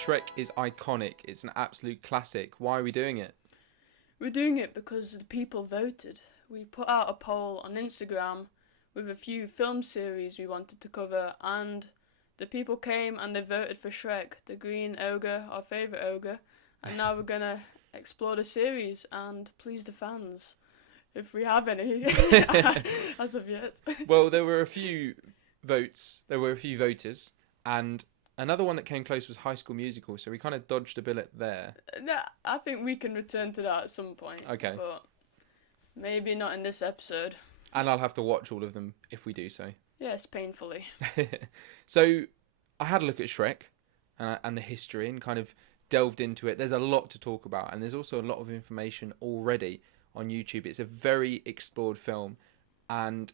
Shrek is iconic. It's an absolute classic. Why are we doing it? We're doing it because the people voted. We put out a poll on Instagram with a few film series we wanted to cover, and the people came and they voted for Shrek, the green ogre, our favourite ogre, and now we're gonna explore the series and please the fans, if we have any, as of yet. Well, there were a few votes. There were a few voters, and another one that came close was High School Musical. So we kind of dodged a bullet there. No, I think we can return to that at some point. Okay. But maybe not in this episode. And I'll have to watch all of them if we do so. Yes, painfully. So I had a look at Shrek and the history and kind of delved into it. There's a lot to talk about, and there's also a lot of information already on YouTube. It's a very explored film, and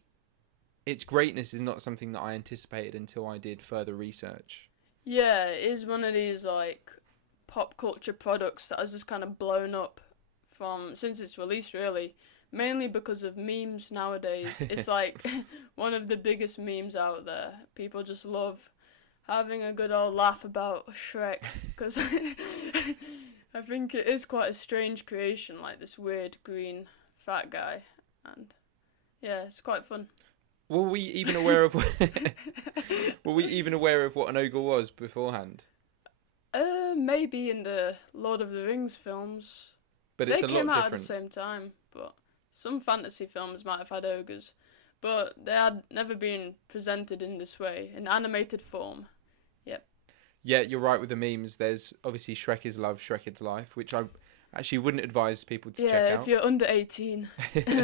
its greatness is not something that I anticipated until I did further research. Yeah, it is one of these like pop culture products that has just kind of blown up since its release, really. Mainly because of memes nowadays. It's like one of the biggest memes out there. People just love having a good old laugh about Shrek, because I think it is quite a strange creation, like this weird green fat guy, and yeah, it's quite fun. Were we even aware of were we even aware of what an ogre was beforehand? Maybe in the Lord of the Rings films. But it's they a lot came out different. at the same time, but some fantasy films might have had ogres, but they had never been presented in this way, in animated form. Yep. Yeah, you're right with the memes. There's obviously Shrek is Love, Shrek is Life, which I actually wouldn't advise people to check out. Yeah, if you're under 18,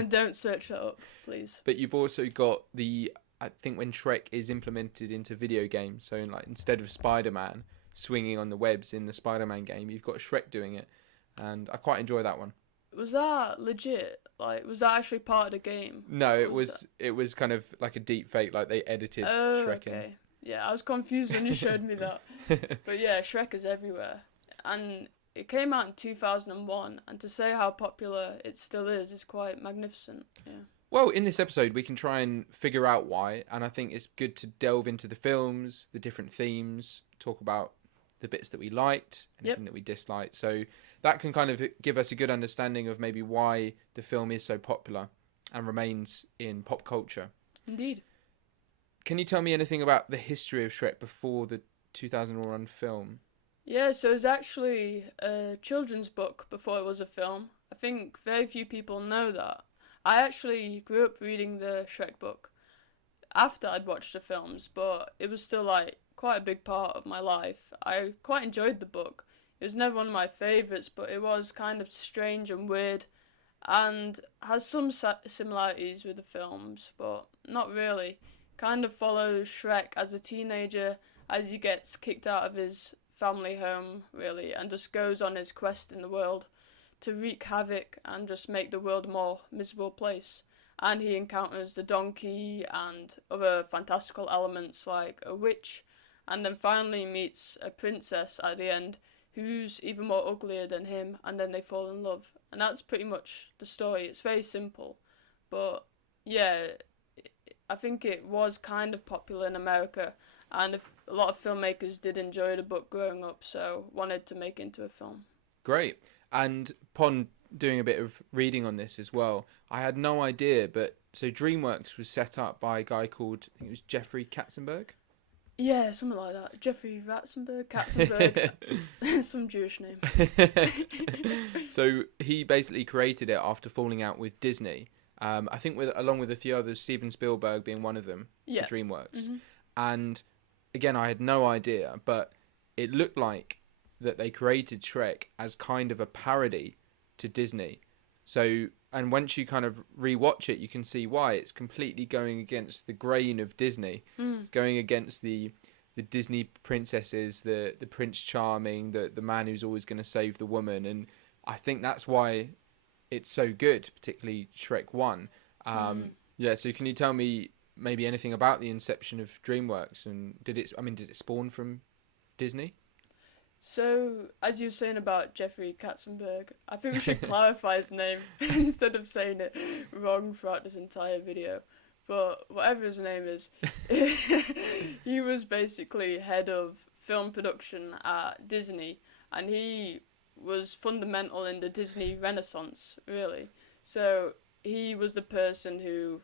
don't search that up, please. But you've also got I think when Shrek is implemented into video games, so instead of Spider-Man swinging on the webs in the Spider-Man game, you've got Shrek doing it, and I quite enjoy that one. Was that legit? Like, was that actually part of the game? No, it was kind of like a deep fake, like they edited Shrek in. Okay. Yeah, I was confused when you showed me that. But yeah, Shrek is everywhere. And it came out in 2001, and to say how popular it still is quite magnificent. Yeah. Well, in this episode, we can try and figure out why, and I think it's good to delve into the films, the different themes, talk about the bits that we liked, anything that we disliked. So that can kind of give us a good understanding of maybe why the film is so popular and remains in pop culture. Indeed. Can you tell me anything about the history of Shrek before the 2001 film? Yeah, so it was actually a children's book before it was a film. I think very few people know that. I actually grew up reading the Shrek book after I'd watched the films, but it was still like quite a big part of my life. I quite enjoyed the book. It was never one of my favourites, but it was kind of strange and weird, and has some similarities with the films, but not really. Kind of follows Shrek as a teenager as he gets kicked out of his family home, really, and just goes on his quest in the world to wreak havoc and just make the world a more miserable place. And he encounters the donkey and other fantastical elements like a witch, and then finally meets a princess at the end who's even more uglier than him, and then they fall in love. And that's pretty much the story. It's very simple, but yeah, I think it was kind of popular in America, and a lot of filmmakers did enjoy the book growing up, so wanted to make it into a film. Great. And upon doing a bit of reading on this as well, I had no idea, but so DreamWorks was set up by a guy called, I think it was Jeffrey Katzenberg? Yeah, something like that. Jeffrey Katzenberg, some Jewish name. So he basically created it after falling out with Disney. I think along with a few others, Steven Spielberg being one of them, for DreamWorks. Mm-hmm. And again, I had no idea, but it looked like that they created Shrek as kind of a parody to Disney. So, and once you kind of rewatch it, you can see why. It's completely going against the grain of Disney. It's going against the Disney princesses, the Prince Charming, the man who's always going to save the woman. And I think that's why it's so good, particularly Shrek 1. Yeah, so can you tell me maybe anything about the inception of DreamWorks, and did it spawn from Disney? So, as you were saying about Jeffrey Katzenberg, I think we should clarify his name instead of saying it wrong throughout this entire video. But whatever his name is, he was basically head of film production at Disney, and he was fundamental in the Disney Renaissance, really. So he was the person who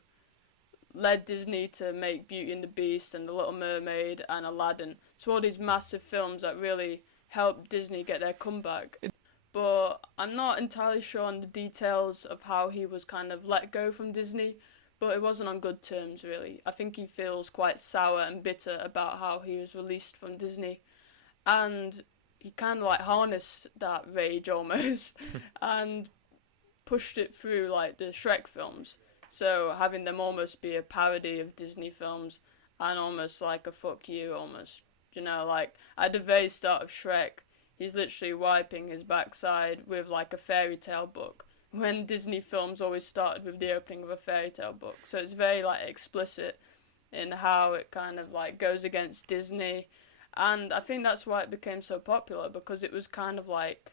led Disney to make Beauty and the Beast and The Little Mermaid and Aladdin. So all these massive films that really helped Disney get their comeback. But I'm not entirely sure on the details of how he was kind of let go from Disney, but it wasn't on good terms, really. I think he feels quite sour and bitter about how he was released from Disney, and he kind of like harnessed that rage almost and pushed it through like the Shrek films. So having them almost be a parody of Disney films and almost like a fuck you almost. You know, like at the very start of Shrek, he's literally wiping his backside with like a fairy tale book, when Disney films always started with the opening of a fairy tale book. So it's very like explicit in how it kind of like goes against Disney. And I think that's why it became so popular, because it was kind of like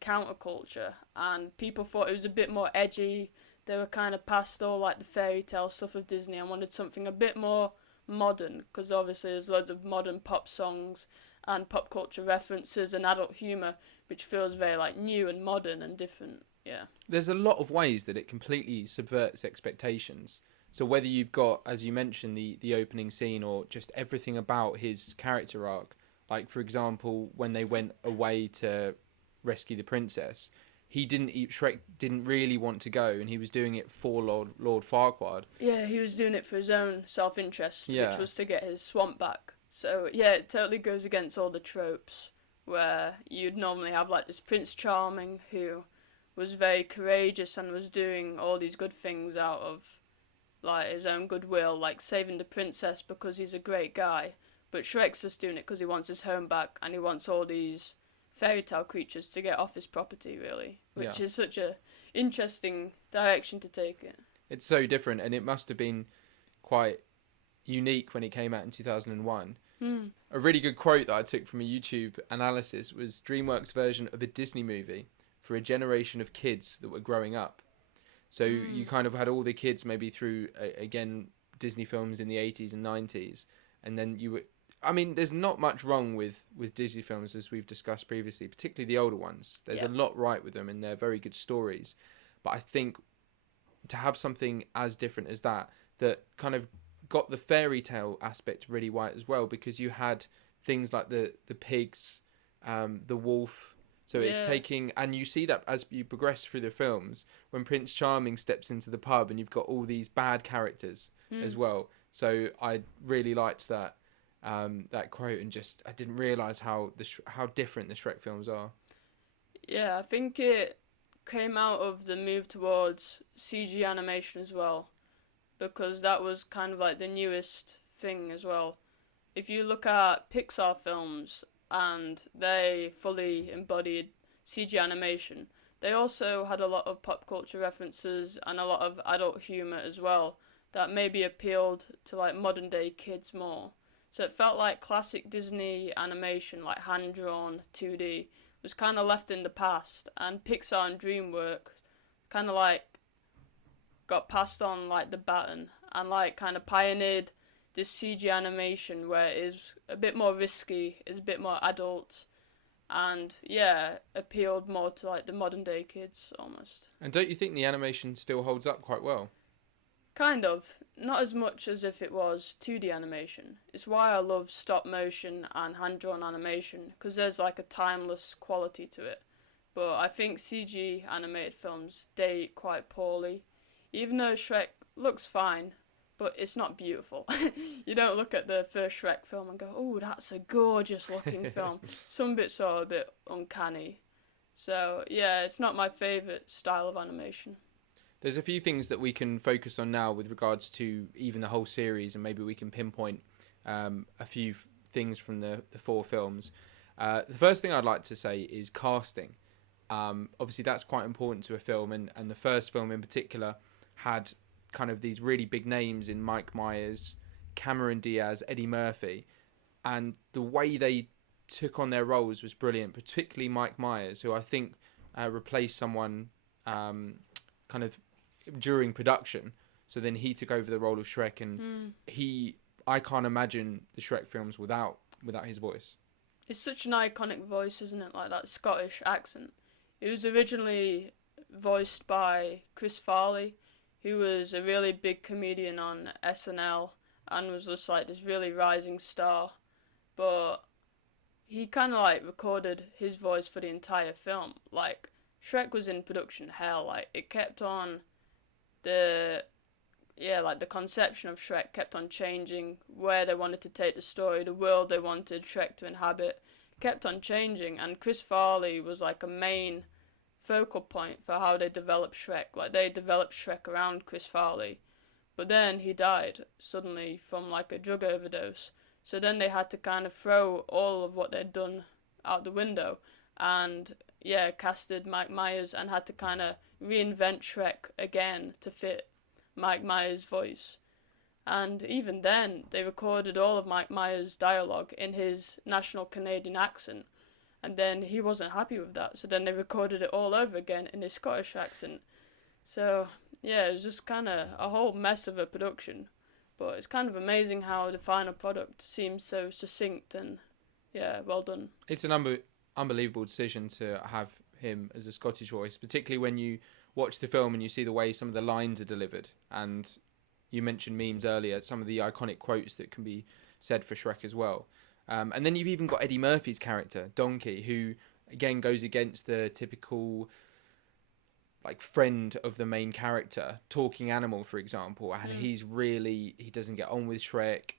counterculture and people thought it was a bit more edgy. They were kind of past all like the fairy tale stuff of Disney and wanted something a bit more modern, because obviously there's loads of modern pop songs and pop culture references and adult humour, which feels very like new and modern and different. Yeah. There's a lot of ways that it completely subverts expectations. So whether you've got, as you mentioned, the opening scene, or just everything about his character arc, like for example, when they went away to rescue the princess, Shrek didn't really want to go, and he was doing it for Lord Farquaad. Yeah, he was doing it for his own self-interest, which was to get his swamp back. So yeah, it totally goes against all the tropes where you'd normally have like this Prince Charming who was very courageous and was doing all these good things out of like his own goodwill, like saving the princess because he's a great guy. But Shrek's just doing it because he wants his home back and he wants all these fairy tale creatures to get off his property, really, which is such a interesting direction to take it. It's so different, and it must have been quite unique when it came out in 2001. A really good quote that I took from a YouTube analysis was DreamWorks' version of a Disney movie for a generation of kids that were growing up. So you kind of had all the kids maybe through, again, Disney films in the 80s and 90s, and then you were... I mean, there's not much wrong with Disney films, as we've discussed previously, particularly the older ones. There's a lot right with them, and they're very good stories. But I think to have something as different as that kind of got the fairy tale aspect really right as well, because you had things like the pigs, the wolf. So it's taking, and you see that as you progress through the films, when Prince Charming steps into the pub, and you've got all these bad characters as well. So I really liked that quote, and just I didn't realise how different the Shrek films are. Yeah, I think it came out of the move towards CG animation as well, because that was kind of like the newest thing as well. If you look at Pixar films, and they fully embodied CG animation, they also had a lot of pop culture references and a lot of adult humour as well that maybe appealed to like modern day kids more. So it felt like classic Disney animation, like hand-drawn 2D, was kind of left in the past, and Pixar and DreamWorks kind of like got passed on like the baton and like kind of pioneered this CG animation where it is a bit more risky, is a bit more adult, and appealed more to like the modern day kids almost. And don't you think the animation still holds up quite well? Kind of. Not as much as if it was 2D animation. It's why I love stop motion and hand-drawn animation, because there's like a timeless quality to it. But I think CG animated films date quite poorly. Even though Shrek looks fine, but it's not beautiful. You don't look at the first Shrek film and go, oh, that's a gorgeous looking film. Some bits are a bit uncanny. So, yeah, it's not my favourite style of animation. There's a few things that we can focus on now with regards to even the whole series, and maybe we can pinpoint a few things from the 4 films. The first thing I'd like to say is casting. Obviously, that's quite important to a film, and the first film in particular had kind of these really big names in Mike Myers, Cameron Diaz, Eddie Murphy, and the way they took on their roles was brilliant, particularly Mike Myers, who I think replaced someone kind of during production. So then he took over the role of Shrek, and I can't imagine the Shrek films without his voice. It's such an iconic voice, isn't it? Like that Scottish accent. It was originally voiced by Chris Farley, who was a really big comedian on SNL and was just like this really rising star. But he kind of like recorded his voice for the entire film. Like Shrek was in production hell. Like it kept on the like the conception of Shrek kept on changing, where they wanted to take the story, the world they wanted Shrek to inhabit kept on changing, and Chris Farley was like a main focal point for how they developed Shrek. Like they developed Shrek around Chris Farley, but then he died suddenly from like a drug overdose. So then they had to kind of throw all of what they'd done out the window, and casted Mike Myers and had to kind of reinvent Shrek again to fit Mike Myers' voice. And even then, they recorded all of Mike Myers' dialogue in his national Canadian accent, and then he wasn't happy with that, so then they recorded it all over again in his Scottish accent. So, yeah, it was just kind of a whole mess of a production, but it's kind of amazing how the final product seems so succinct and, well done. It's an unbelievable decision to have him as a Scottish voice, particularly when you watch the film and you see the way some of the lines are delivered. And you mentioned memes earlier, some of the iconic quotes that can be said for Shrek as well. And then you've even got Eddie Murphy's character, Donkey, who again goes against the typical like friend of the main character, talking animal, for example. And he doesn't get on with Shrek.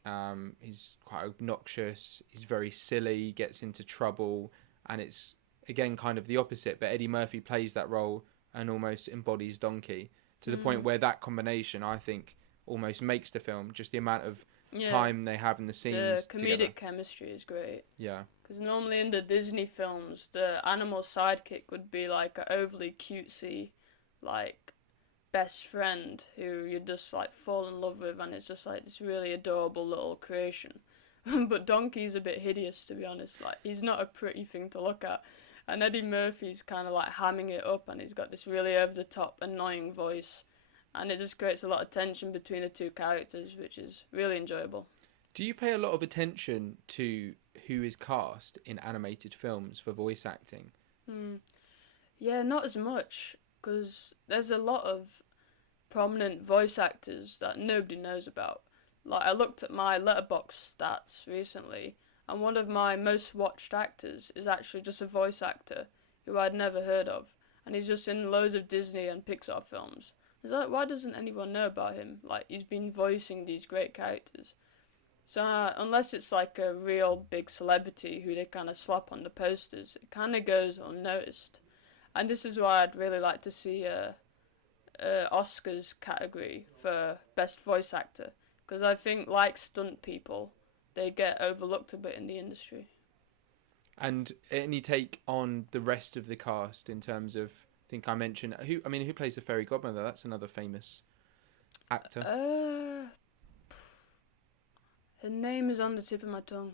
He's quite obnoxious. He's very silly, gets into trouble. And it's, again, kind of the opposite. But Eddie Murphy plays that role and almost embodies Donkey to the point where that combination, I think, almost makes the film. Just the amount of time they have in the scenes The comedic together. chemistry is great. Yeah. Because normally in the Disney films, the animal sidekick would be like an overly cutesy, like, best friend who you just, like, fall in love with, and it's just, like, this really adorable little creation. But Donkey's a bit hideous, to be honest. Like, he's not a pretty thing to look at. And Eddie Murphy's kind of, like, hamming it up, and he's got this really over-the-top, annoying voice. And it just creates a lot of tension between the two characters, which is really enjoyable. Do you pay a lot of attention to who is cast in animated films for voice acting? Yeah, not as much, because there's a lot of prominent voice actors that nobody knows about. Like, I looked at my Letterboxd stats recently, and one of my most watched actors is actually just a voice actor who I'd never heard of, and he's just in loads of Disney and Pixar films. It's like, why doesn't anyone know about him? Like, he's been voicing these great characters. So, unless it's like a real big celebrity who they kind of slap on the posters, it kind of goes unnoticed. And this is why I'd really like to see a Oscars category for Best Voice Actor. Because I think, like stunt people, they get overlooked a bit in the industry. And any take on the rest of the cast in terms of, I think I mentioned, who plays the fairy godmother? That's another famous actor. Her name is on the tip of my tongue.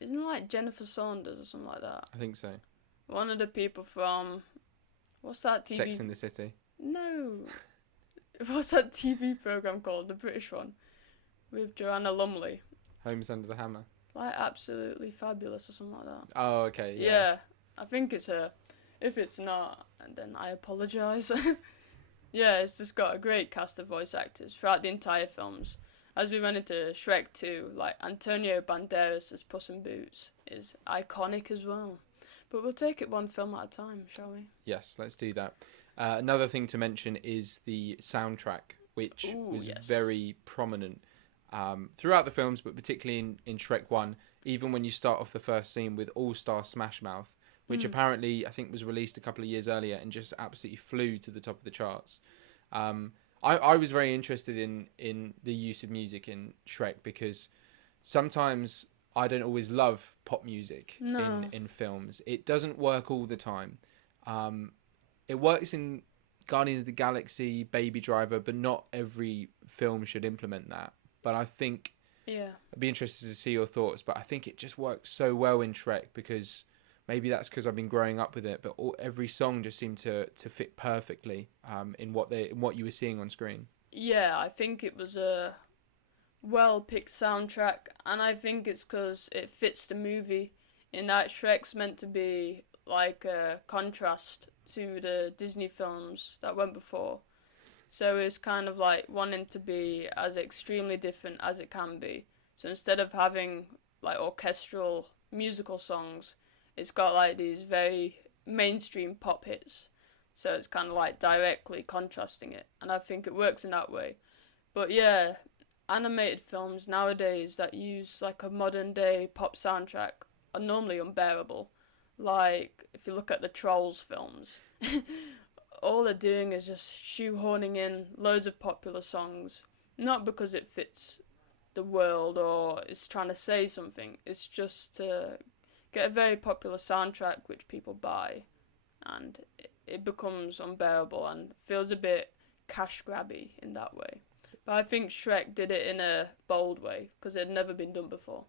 Isn't it like Jennifer Saunders or something like that? I think so. One of the people from, what's that TV? Sex and the City. No. What's that TV program called? The British one. With Joanna Lumley. Homes Under the Hammer. Like Absolutely Fabulous or something like that. Oh, okay. Yeah, I think it's her. If it's not, then I apologise. Yeah, it's just got a great cast of voice actors throughout the entire films. As we went into Shrek 2, like Antonio Banderas as Puss in Boots is iconic as well. But we'll take it one film at a time, shall we? Yes, let's do that. Another thing to mention is the soundtrack, which was very prominent throughout the films, but particularly in Shrek 1, even when you start off the first scene with All-Star Smash Mouth, which apparently I think was released a couple of years earlier and just absolutely flew to the top of the charts. I was very interested in the use of music in Shrek because sometimes I don't always love pop music in films. It doesn't work all the time. It works in Guardians of the Galaxy, Baby Driver, but not every film should implement that. But I think I'd be interested to see your thoughts. But I think it just works so well in Shrek because maybe that's because I've been growing up with it. But every song just seemed to fit perfectly in what you were seeing on screen. Yeah, I think it was well-picked soundtrack, and I think it's because it fits the movie in that Shrek's meant to be like a contrast to the Disney films that went before. So it's kind of like wanting to be as extremely different as it can be. So instead of having like orchestral musical songs, it's got like these very mainstream pop hits. So it's kind of like directly contrasting it. And I think it works in that way. But yeah, animated films nowadays that use like a modern day pop soundtrack are normally unbearable. Like if you look at the Trolls films, all they're doing is just shoehorning in loads of popular songs, not because it fits the world or is trying to say something. It's just to get a very popular soundtrack which people buy, and it becomes unbearable and feels a bit cash grabby in that way. But I think Shrek did it in a bold way because it had never been done before.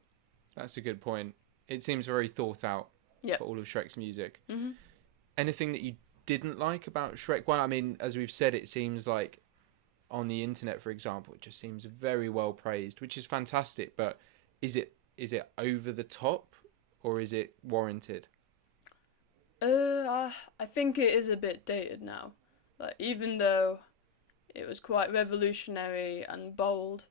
That's a good point. It seems very thought out for all of Shrek's music. Mm-hmm. Anything that you didn't like about Shrek 1? I mean, as we've said, it seems like on the internet, for example, it just seems very well praised, which is fantastic. But is it over the top or is it warranted? I think it is a bit dated now. Like, even though it was quite revolutionary and bold,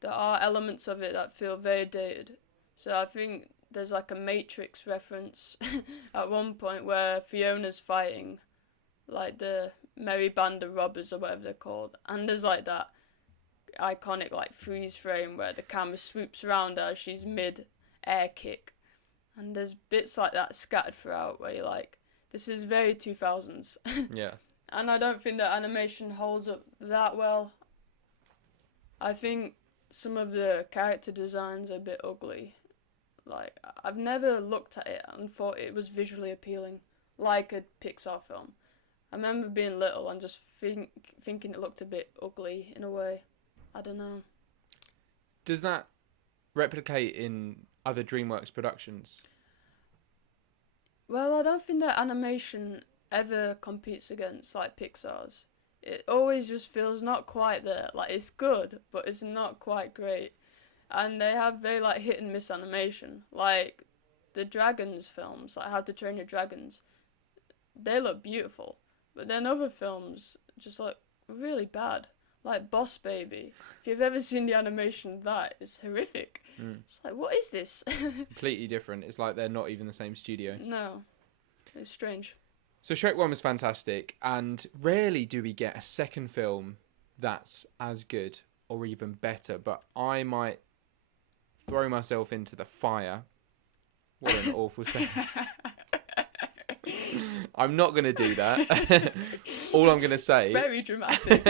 there are elements of it that feel very dated. So I think there's like a Matrix reference at one point where Fiona's fighting like the merry band of robbers or whatever they're called, and there's like that iconic like freeze frame where the camera swoops around her as she's mid air kick, and there's bits like that scattered throughout where you're like, this is very 2000s. Yeah. And I don't think that animation holds up that well. I think some of the character designs are a bit ugly. Like, I've never looked at it and thought it was visually appealing, like a Pixar film. I remember being little and just thinking it looked a bit ugly in a way. I don't know. Does that replicate in other DreamWorks productions? Well, I don't think that animation ever competes against like Pixar's. It always just feels not quite there. Like, it's good, but it's not quite great. And they have very like hit and miss animation. Like the Dragons films, like How to Train Your Dragons, they look beautiful. But then other films just look really bad. Like Boss Baby. If you've ever seen the animation of that, it's horrific. It's like, what is this? Completely different. It's like they're not even the same studio. No. It's strange. So Shrek 1 was fantastic, and rarely do we get a second film that's as good or even better, but I might throw myself into the fire. What an awful saying. I'm not going to do that. All I'm going to say... Very dramatic.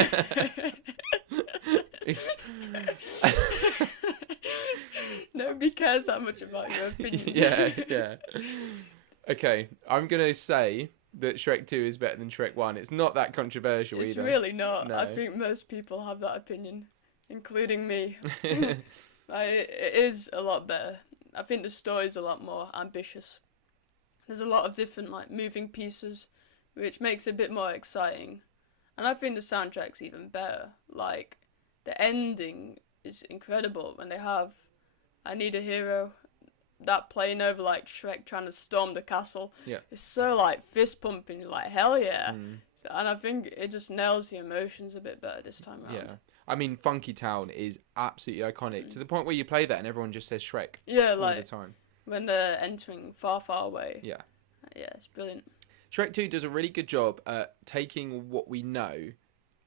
Nobody cares that much about your opinion. Yeah. Okay, I'm going to say that Shrek 2 is better than Shrek 1. It's not that controversial either. It's really not. No. I think most people have that opinion, including me. It is a lot better. I think the story's a lot more ambitious. There's a lot of different like moving pieces, which makes it a bit more exciting. And I think the soundtrack's even better. Like, the ending is incredible when they have I Need a Hero, that playing over like Shrek trying to storm the castle. Yeah. It's so like fist pumping, you're like, hell yeah. And I think it just nails the emotions a bit better this time around. Yeah. I mean, Funky Town is absolutely iconic to the point where you play that and everyone just says Shrek all the time. When they're entering Far, Far Away. Yeah. Yeah, it's brilliant. Shrek 2 does a really good job at taking what we know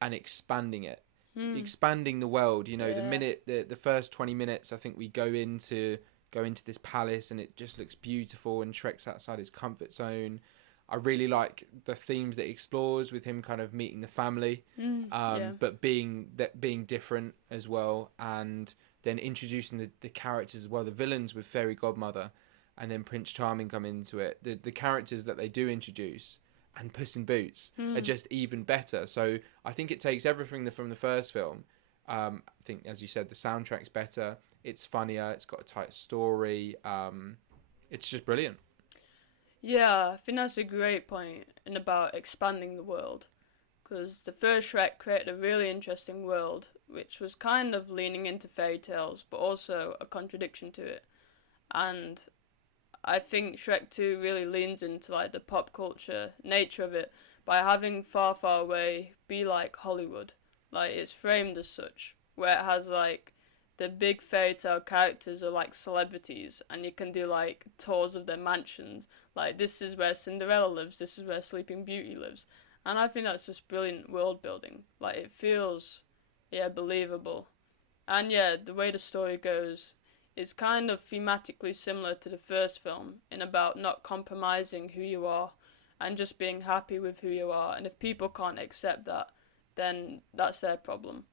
and expanding it. Expanding the world, you know, the first 20 minutes, I think we go into this palace and it just looks beautiful and Shrek's outside his comfort zone. I really like the themes that he explores with him kind of meeting the family, but being different as well, and then introducing the characters as well, the villains with Fairy Godmother, and then Prince Charming come into it. The characters that they do introduce and Puss in Boots are just even better. So I think it takes everything from the first film. I think, as you said, the soundtrack's better. It's funnier. It's got a tight story. It's just brilliant. Yeah, I think that's a great point in about expanding the world. because the first Shrek created a really interesting world, which was kind of leaning into fairy tales, but also a contradiction to it. And I think Shrek 2 really leans into like the pop culture nature of it by having Far Far Away be like Hollywood. Like it's framed as such, where it has like the big fairy tale characters are like celebrities, and you can do like tours of their mansions. Like this is where Cinderella lives, this is where Sleeping Beauty lives. And I think that's just brilliant world building. Like it feels, yeah, believable. And yeah, the way the story goes is kind of thematically similar to the first film in about not compromising who you are and just being happy with who you are. And if people can't accept that, then that's their problem.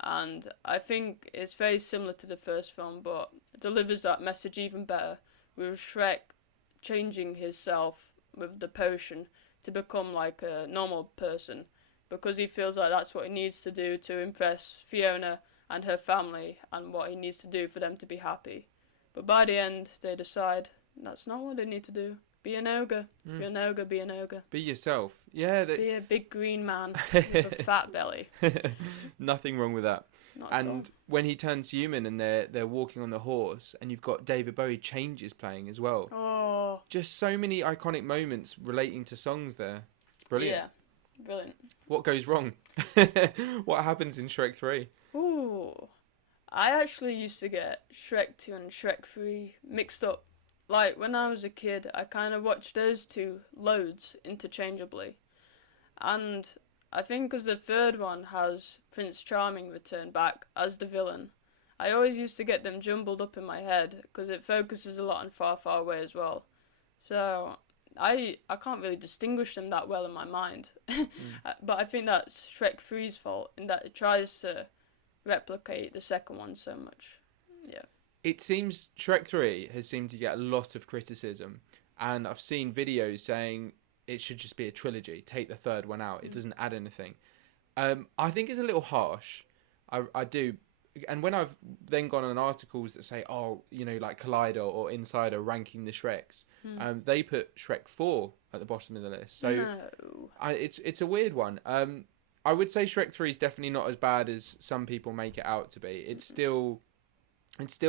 And I think it's very similar to the first film, but it delivers that message even better, with Shrek changing himself with the potion to become like a normal person, because he feels like that's what he needs to do to impress Fiona and her family, and what he needs to do for them to be happy. But by the end, they decide that's not what they need to do. Be an ogre. If you're an ogre, be an ogre. Be yourself. Yeah. Be a big green man with a fat belly. Nothing wrong with that. Not at all. And when he turns human and they're walking on the horse, and you've got David Bowie Changes playing as well. Oh. Just so many iconic moments relating to songs there. It's brilliant. Yeah, brilliant. What goes wrong? What happens in Shrek 3? Ooh. I actually used to get Shrek 2 and Shrek 3 mixed up. Like, when I was a kid, I kind of watched those two loads interchangeably. And I think because the third one has Prince Charming return back as the villain, I always used to get them jumbled up in my head, because it focuses a lot on Far Far Away as well. So I can't really distinguish them that well in my mind. But I think that's Shrek 3's fault, in that it tries to replicate the second one so much. Yeah. It seems Shrek 3 has seemed to get a lot of criticism, and I've seen videos saying it should just be a trilogy, take the third one out, it doesn't add anything. I think it's a little harsh. I do. And when I've then gone on articles that say, oh, you know, like Collider or Insider ranking the Shreks, they put Shrek 4 at the bottom of the list. So No. it's a weird one. I would say Shrek 3 is definitely not as bad as some people make it out to be. It's still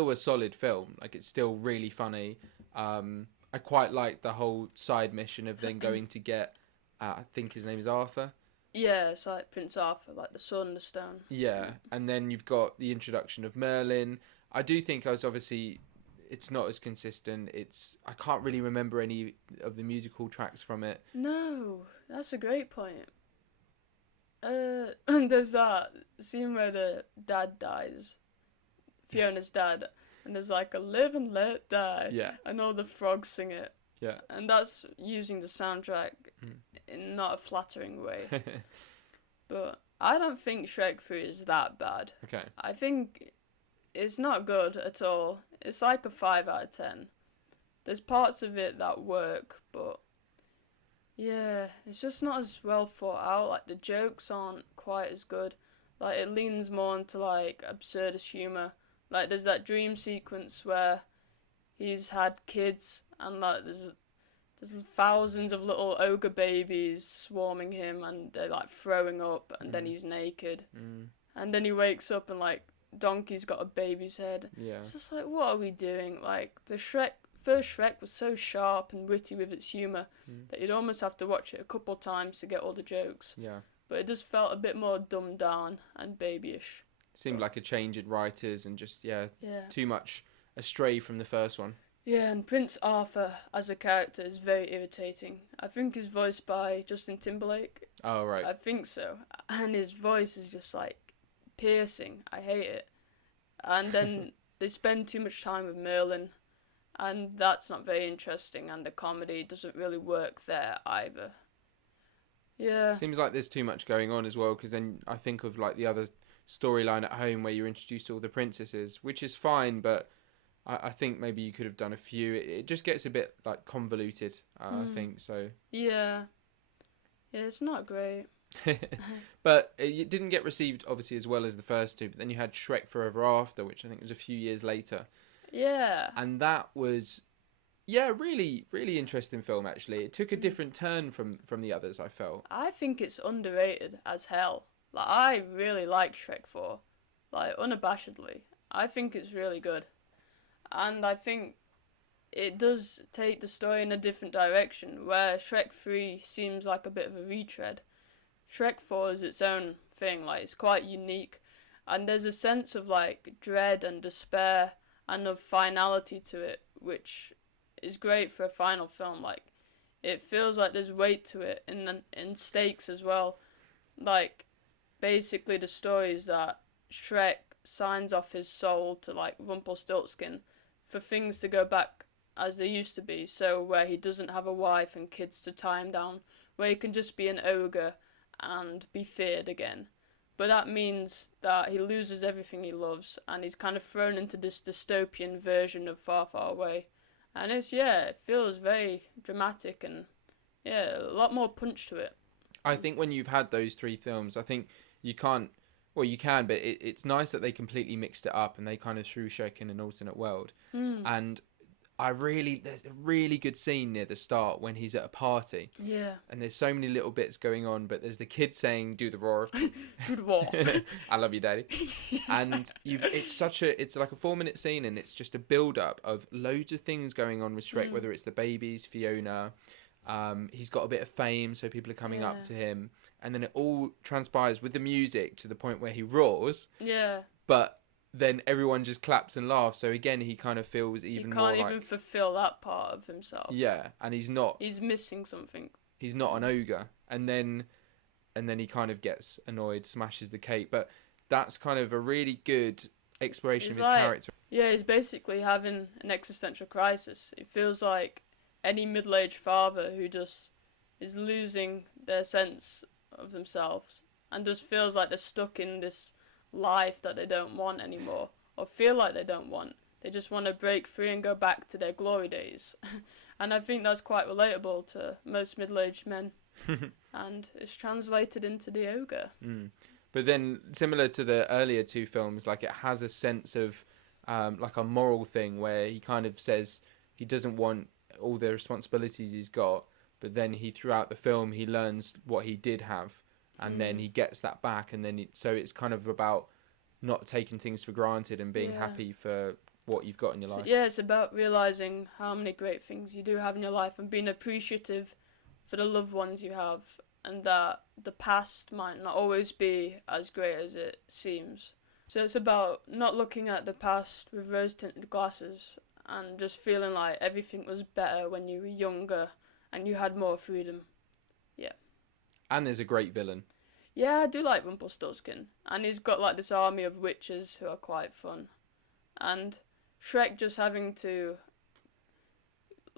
a solid film. Like, it's still really funny. I quite like the whole side mission of then going to get, I think his name is Arthur. Yeah, it's like Prince Arthur, like the sword and the stone. Yeah, and then you've got the introduction of Merlin. I do think it's not as consistent. I can't really remember any of the musical tracks from it. No, that's a great point. There's that scene where the dad dies, Fiona's dad, and there's like a live and let die. Yeah. And all the frogs sing it. Yeah. And that's using the soundtrack in not a flattering way. But I don't think Shrek 3 is that bad. Okay. I think it's not good at all. It's like a 5 out of 10. There's parts of it that work, but yeah, it's just not as well thought out. Like, the jokes aren't quite as good. Like, it leans more into like absurdist humour. Like, there's that dream sequence where he's had kids, and like there's thousands of little ogre babies swarming him, and they're like throwing up, and then he's naked, and then he wakes up and like Donkey's got a baby's head. Yeah. It's just like, what are we doing? Like, the first Shrek was so sharp and witty with its humour that you'd almost have to watch it a couple times to get all the jokes. Yeah. But it just felt a bit more dumbed down and babyish. Seemed like a change in writers and just Yeah. too much astray from the first one. Yeah, and Prince Arthur as a character is very irritating. I think he's voiced by Justin Timberlake. Oh, right. I think so. And his voice is just like piercing. I hate it. And then they spend too much time with Merlin, and that's not very interesting, and the comedy doesn't really work there either. Yeah. Seems like there's too much going on as well, because then I think of like the other storyline at home where you're introduced to all the princesses, which is fine, but I think maybe you could have done a few. It just gets a bit like convoluted, I think, so. Yeah. Yeah, it's not great. But it didn't get received obviously as well as the first two, but then you had Shrek Forever After, which I think was a few years later. Yeah. And that was, Yeah, really, really interesting film. Actually, it took a different turn from the others. I felt. I think it's underrated as hell. Like, I really like Shrek 4. Like, unabashedly. I think it's really good. And I think it does take the story in a different direction, where Shrek 3 seems like a bit of a retread. Shrek 4 is its own thing, like, it's quite unique. And there's a sense of, like, dread and despair and of finality to it, which is great for a final film. Like, it feels like there's weight to it in stakes as well. Like, basically the story is that Shrek signs off his soul to, like, Rumpelstiltskin for things to go back as they used to be. So where he doesn't have a wife and kids to tie him down, where he can just be an ogre and be feared again. But that means that he loses everything he loves, and he's kind of thrown into this dystopian version of Far, Far Away. And it feels very dramatic and, a lot more punch to it. I think when you've had those three films, I think you can't, well, you can, but it's nice that they completely mixed it up and they kind of threw Shrek in an alternate world. And there's a really good scene near the start when he's at a party. Yeah. And there's so many little bits going on, but there's the kid saying, do the roar. Do the roar. I love you, daddy. And it's like a 4-minute scene, and it's just a build up of loads of things going on with Shrek, whether it's the babies, Fiona, he's got a bit of fame, so people are coming up to him. And then it all transpires with the music to the point where he roars. Yeah. But then everyone just claps and laughs. So again, he kind of feels even more like... He can't even fulfill that part of himself. Yeah, and he's not... He's missing something. He's not an ogre. And then he kind of gets annoyed, smashes the cake. But that's kind of a really good exploration of his character. Yeah, he's basically having an existential crisis. It feels like any middle-aged father who just is losing their sense of themselves and just feels like they're stuck in this life that they don't want anymore, or feel like they don't want. They just want to break free and go back to their glory days. And I think that's quite relatable to most middle-aged men. And it's translated into the ogre. But then, similar to the earlier two films, like, it has a sense of like a moral thing where he kind of says he doesn't want all the responsibilities he's got, but then throughout the film he learns what he did have, and then he gets that back, and then so it's kind of about not taking things for granted and being happy for what you've got in your life. Yeah, it's about realising how many great things you do have in your life and being appreciative for the loved ones you have, and that the past might not always be as great as it seems. So it's about not looking at the past with rose-tinted glasses and just feeling like everything was better when you were younger and you had more freedom. Yeah. And there's a great villain. Yeah, I do like Rumpelstiltskin. And he's got like this army of witches who are quite fun. And Shrek just having to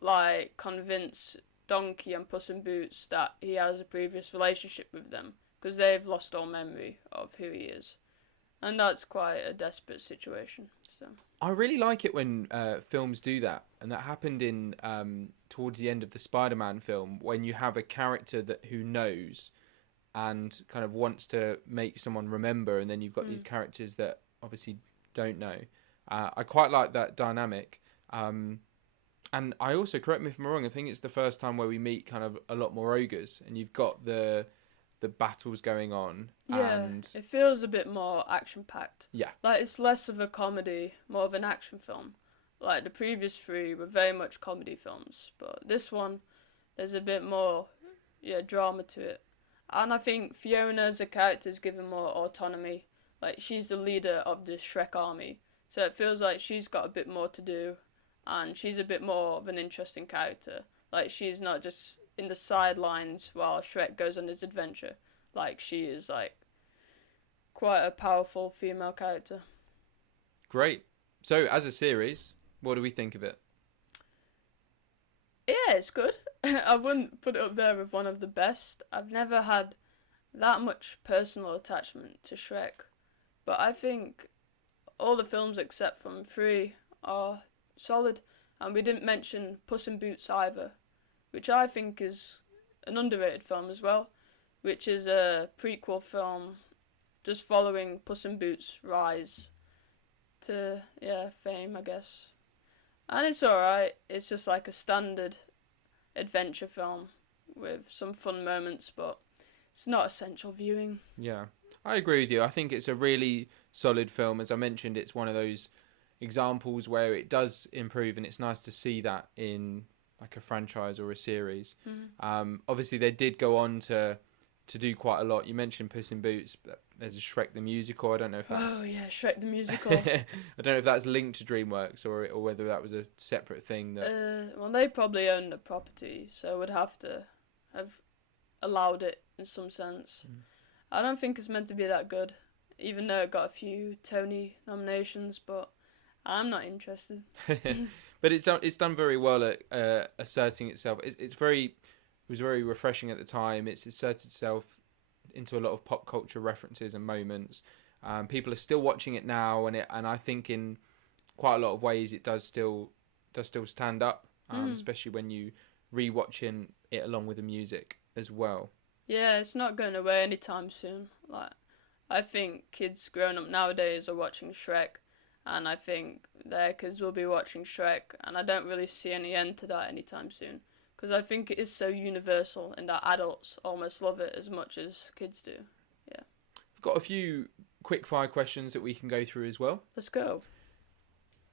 like convince Donkey and Puss in Boots that he has a previous relationship with them, because they've lost all memory of who he is. And that's quite a desperate situation. So I really like it when films do that, and that happened in towards the end of the Spider-Man film, when you have a character who knows and kind of wants to make someone remember, and then you've got these characters that obviously don't know. I quite like that dynamic, and I also, correct me if I'm wrong, I think it's the first time where we meet kind of a lot more ogres, and you've got the battles going on. Yeah, and it feels a bit more action-packed. Yeah. Like, it's less of a comedy, more of an action film. Like, the previous three were very much comedy films, but this one, there's a bit more, drama to it. And I think Fiona as a character is given more autonomy. Like, she's the leader of the Shrek army, so it feels like she's got a bit more to do, and she's a bit more of an interesting character. Like, she's not just in the sidelines while Shrek goes on his adventure. Like, she is, like, quite a powerful female character. Great. So, as a series, what do we think of it? Yeah, it's good. I wouldn't put it up there with one of the best. I've never had that much personal attachment to Shrek. But I think all the films except from 3 are solid. And we didn't mention Puss in Boots either, which I think is an underrated film as well, which is a prequel film just following Puss in Boots' rise to, fame, I guess. And it's alright. It's just like a standard adventure film with some fun moments, but it's not essential viewing. Yeah, I agree with you. I think it's a really solid film. As I mentioned, it's one of those examples where it does improve, and it's nice to see that in like a franchise or a series. Obviously, they did go on to do quite a lot. You mentioned Puss in Boots, but there's a Shrek the Musical. I don't know if that's... Oh yeah, Shrek the Musical. I don't know if that's linked to DreamWorks or whether that was a separate thing. Well, they probably own the property, so would have to have allowed it in some sense. I don't think it's meant to be that good, even though it got a few Tony nominations, but I'm not interested. But it's done very well at asserting itself. It was very refreshing at the time. It's asserted itself into a lot of pop culture references and moments. People are still watching it now, and I think in quite a lot of ways it does still stand up, especially when you rewatching it along with the music as well. Yeah, it's not going away anytime soon. Like, I think kids growing up nowadays are watching Shrek, and I think their kids will be watching Shrek, and I don't really see any end to that anytime soon. Because I think it is so universal in that adults almost love it as much as kids do. Yeah. We've got a few quick fire questions that we can go through as well. Let's go.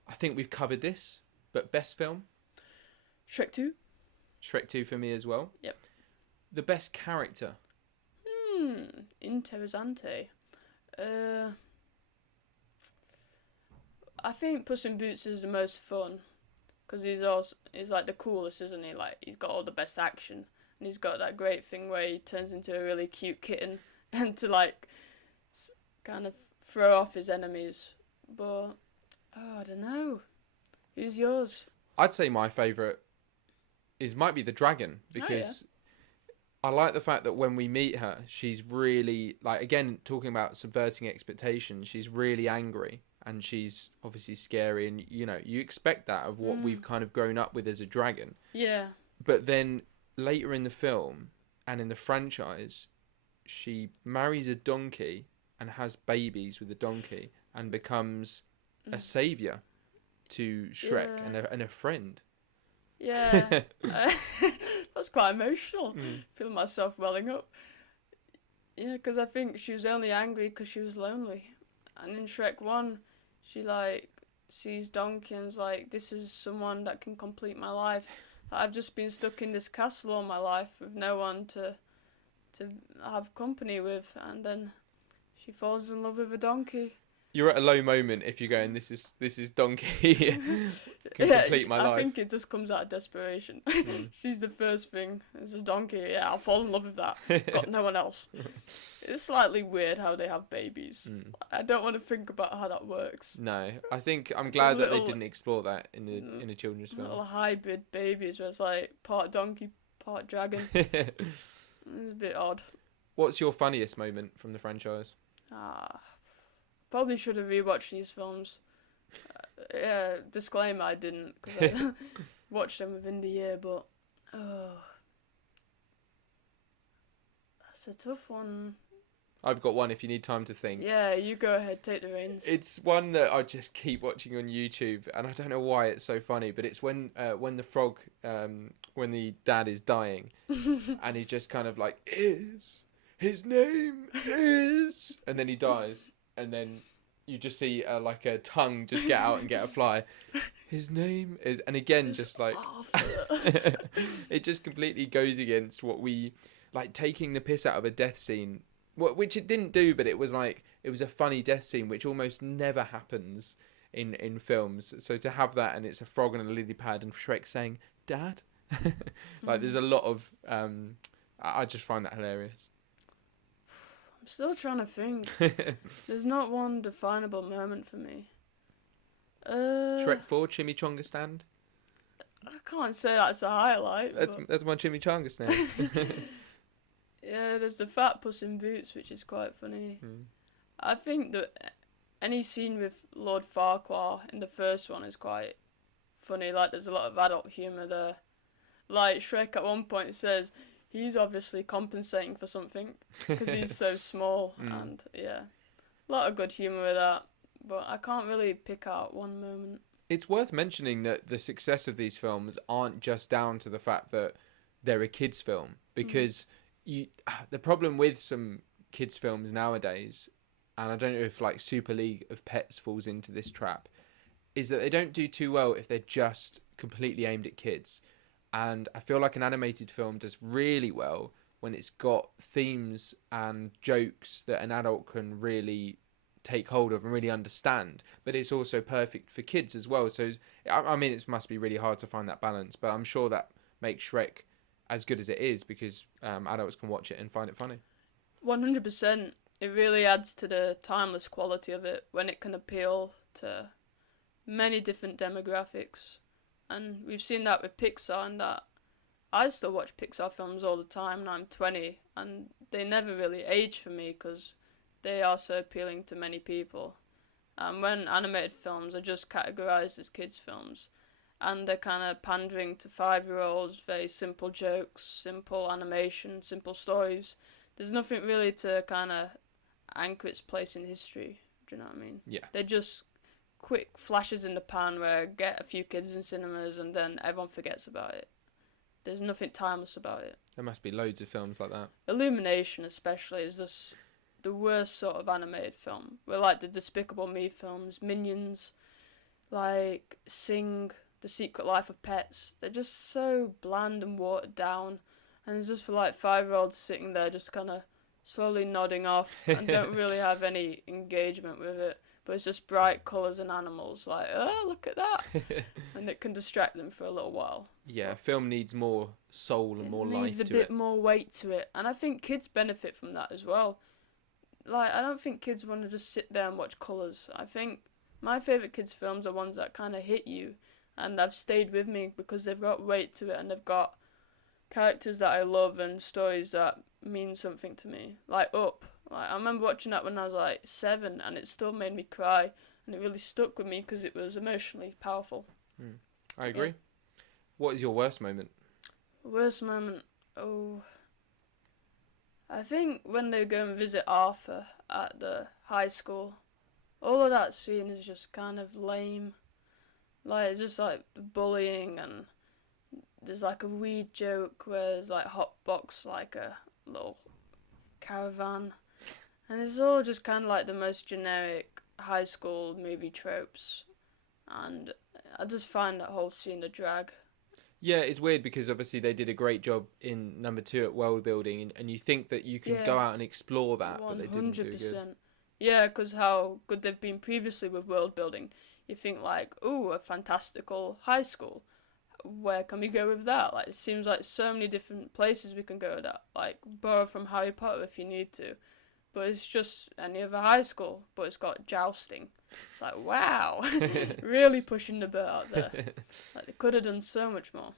I think we've covered this, but best film? Shrek 2? Shrek 2 for me as well. Yep. The best character? Interessante. I think Puss in Boots is the most fun. Because he's like the coolest, isn't he? Like, he's got all the best action. And he's got that great thing where he turns into a really cute kitten and to, like, kind of throw off his enemies. But, I don't know. Who's yours? I'd say my favourite might be the dragon. Because I like the fact that when we meet her, she's really, like, again, talking about subverting expectations, she's really angry. And she's obviously scary, and you expect that of what we've kind of grown up with as a dragon. Yeah. But then later in the film and in the franchise, she marries a donkey and has babies with a donkey and becomes a saviour to Shrek and a friend. Yeah. That's quite emotional. Feel myself welling up. Yeah, because I think she was only angry because she was lonely. And in Shrek 1, she, like, sees Donkey and's like, this is someone that can complete my life. I've just been stuck in this castle all my life with no one to have company with. And then she falls in love with a donkey. You're at a low moment if you're going, this is Donkey can complete my life. I think it just comes out of desperation. She's the first thing. It's a donkey. Yeah, I'll fall in love with that. Got no one else. It's slightly weird how they have babies. I don't want to think about how that works. No, I'm glad that they didn't explore that in the children's film. Little hybrid babies where it's like part donkey, part dragon. It's a bit odd. What's your funniest moment from the franchise? Probably should have rewatched these films. Disclaimer, I didn't, because I watched them within the year, but that's a tough one. I've got one if you need time to think. Yeah, you go ahead, take the reins. It's one that I just keep watching on YouTube, and I don't know why it's so funny, but it's when the frog, when the dad is dying, and he's just kind of like, his name is, and then he dies. And then you just see like a tongue just get out and get a fly. His name is, and again, just like it just completely goes against what we like, taking the piss out of a death scene, which it didn't do, but it was a funny death scene, which almost never happens in films. So to have that, and it's a frog and a lily pad, and Shrek saying "Dad," like there's a lot of I just find that hilarious. Still trying to think. There's not one definable moment for me. Shrek 4 chimichanga stand. I can't say that's a highlight. That's my chimichanga stand. Yeah, there's the fat Puss in Boots, which is quite funny. I think that any scene with Lord Farquaad in the first one is quite funny. Like, there's a lot of adult humour there. Like, Shrek at one point says he's obviously compensating for something because he's so small. And yeah, a lot of good humour with that, but I can't really pick out one moment. It's worth mentioning that the success of these films aren't just down to the fact that they're a kids' film, because the problem with some kids' films nowadays, and I don't know if like Super League of Pets falls into this trap, is that they don't do too well if they're just completely aimed at kids. And I feel like an animated film does really well when it's got themes and jokes that an adult can really take hold of and really understand, but it's also perfect for kids as well. So I mean, it must be really hard to find that balance, but I'm sure that makes Shrek as good as it is, because adults can watch it and find it funny. 100%. It really adds to the timeless quality of it when it can appeal to many different demographics. And we've seen that with Pixar, and that I still watch Pixar films all the time, and I'm 20, and they never really age for me because they are so appealing to many people. And when animated films are just categorized as kids' films, and they're kind of pandering to 5-year-olds, very simple jokes, simple animation, simple stories, there's nothing really to kind of anchor its place in history. Do you know what I mean? Yeah. They're just quick flashes in the pan where get a few kids in cinemas and then everyone forgets about it. There's nothing timeless about it. There must be loads of films like that. Illumination especially is just the worst sort of animated film. We're like the Despicable Me films, Minions, like Sing, The Secret Life of Pets. They're just so bland and watered down, and it's just for like 5-year-olds sitting there just kind of slowly nodding off and don't really have any engagement with it. But it's just bright colours and animals, like, oh, look at that. And it can distract them for a little while. Yeah, film needs more soul and more life to it. It needs a bit more weight to it. And I think kids benefit from that as well. Like, I don't think kids want to just sit there and watch colours. I think my favourite kids' films are ones that kind of hit you, and they've stayed with me because they've got weight to it, and they've got characters that I love and stories that mean something to me. Like Up. Like, I remember watching that when I was like 7, and it still made me cry, and it really stuck with me because it was emotionally powerful. I agree. Yeah. What is your worst moment? Worst moment? Oh, I think when they go and visit Arthur at the high school. All of that scene is just kind of lame. Like, it's just like bullying, and there's like a weed joke where there's like hotbox like a little caravan. And it's all just kind of like the most generic high school movie tropes. And I just find that whole scene a drag. Yeah, it's weird because obviously they did a great job in number 2 at world building, and you think that you can go out and explore that, 100%. But they didn't do good. Yeah, because how good they've been previously with world building. You think like, ooh, a fantastical high school. Where can we go with that? Like, it seems like so many different places we can go with that. Like, borrow from Harry Potter if you need to. But it's just any other high school, but it's got jousting. It's like, wow, really pushing the boat out there. Like, they could have done so much more.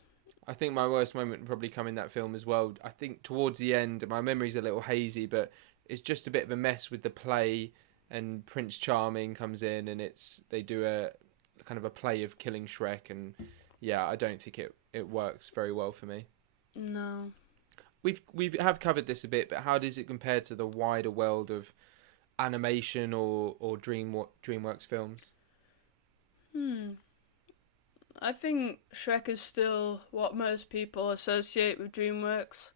I think my worst moment would probably come in that film as well. I think towards the end, my memory's a little hazy, but it's just a bit of a mess with the play, and Prince Charming comes in, and they do a kind of a play of killing Shrek, and yeah, I don't think it works very well for me. No. We have covered this a bit, but how does it compare to the wider world of animation or DreamWorks films? I think Shrek is still what most people associate with DreamWorks,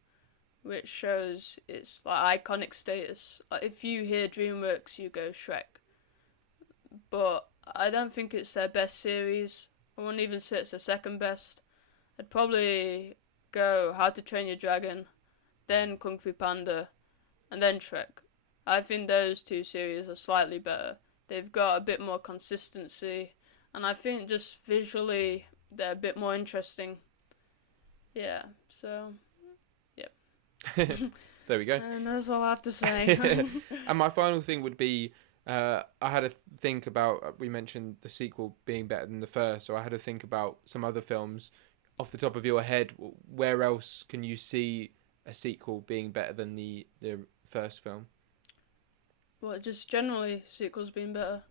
which shows its like iconic status. Like, if you hear DreamWorks, you go Shrek. But I don't think it's their best series. I wouldn't even say it's their second best. I'd probably go How to Train Your Dragon, then Kung Fu Panda, and then Shrek. I think those two series are slightly better. They've got a bit more consistency, and I think just visually they're a bit more interesting. Yeah, so, yep. There we go. And that's all I have to say. And my final thing would be, I had to think about, we mentioned the sequel being better than the first, so I had to think about some other films. Off the top of your head, where else can you see a sequel being better than the first film? Well, just generally sequels being better.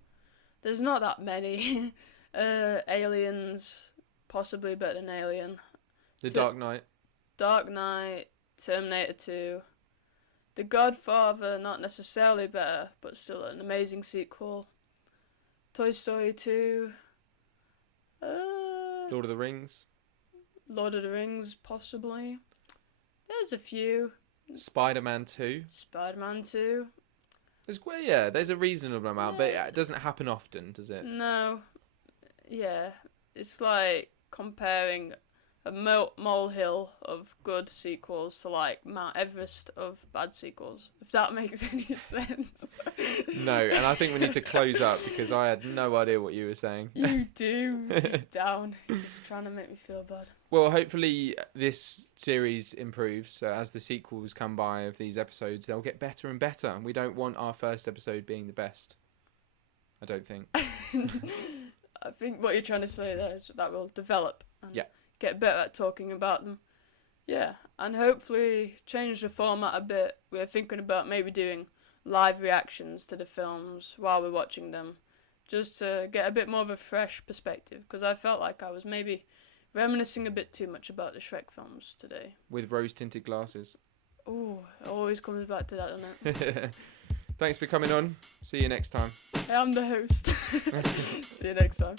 There's not that many. Aliens, possibly better than Alien. Dark Knight. Dark Knight, Terminator 2. The Godfather, not necessarily better, but still an amazing sequel. Toy Story 2. Lord of the Rings. Lord of the Rings, possibly. There's a few. Spider-Man 2. Spider-Man 2. There's a reasonable amount, but it doesn't happen often, does it? No. Yeah. It's like comparing a molehill of good sequels to like Mount Everest of bad sequels, if that makes any sense. No, and I think we need to close up because I had no idea what you were saying. You do, deep down. You're just trying to make me feel bad. Well, hopefully this series improves. So as the sequels come by of these episodes, they'll get better and better. We don't want our first episode being the best. I don't think. I think what you're trying to say there is that we'll develop and get better at talking about them. Yeah, and hopefully change the format a bit. We're thinking about maybe doing live reactions to the films while we're watching them, just to get a bit more of a fresh perspective, because I felt like I was maybe reminiscing a bit too much about the Shrek films today. With rose-tinted glasses. Oh, it always comes back to that, doesn't it? Thanks for coming on. See you next time. I'm the host. See you next time.